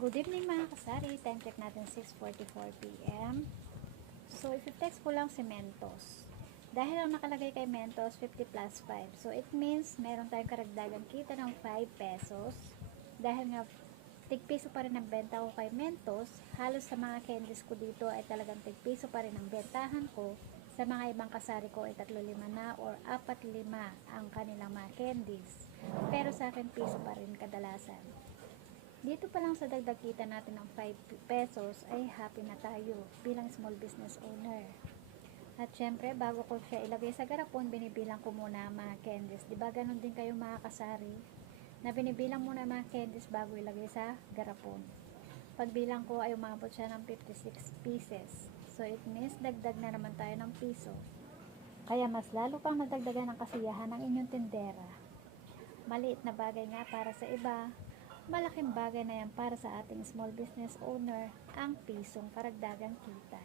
Good evening mga kasari. Time check natin 6:44 PM. So, i-text ko lang si Mentos. Dahil ang nakalagay kay Mentos, 50 plus 5. So, it means meron tayong karagdagang kita ng 5 pesos. Dahil nga, tig-piso pa rin ang benta ko kay Mentos, halos sa mga candies ko dito ay talagang tig-piso pa rin ang bentahan ko. Sa mga ibang kasari ko ay 3-5 na or 4-5 ang kanilang mga candies. Pero sa akin, piso pa rin kadalasan. Dito pa lang sa dagdag kita natin ng 5 pesos ay happy na tayo bilang small business owner. At syempre, bago ko siya ilagay sa garapon, binibilang ko muna ang mga candies. Diba ganun din kayo mga kasari? Na binibilang muna mga candies bago ilagay sa garapon. Pagbilang ko ay umabot siya ng 56 pieces. So it means dagdag na naman tayo ng piso. Kaya mas lalo pang nadagdagan ng kasiyahan ng inyong tindera. Maliit na bagay nga para sa iba, malaking bagay na yan para sa ating small business owner, ang pisong karagdagang kita.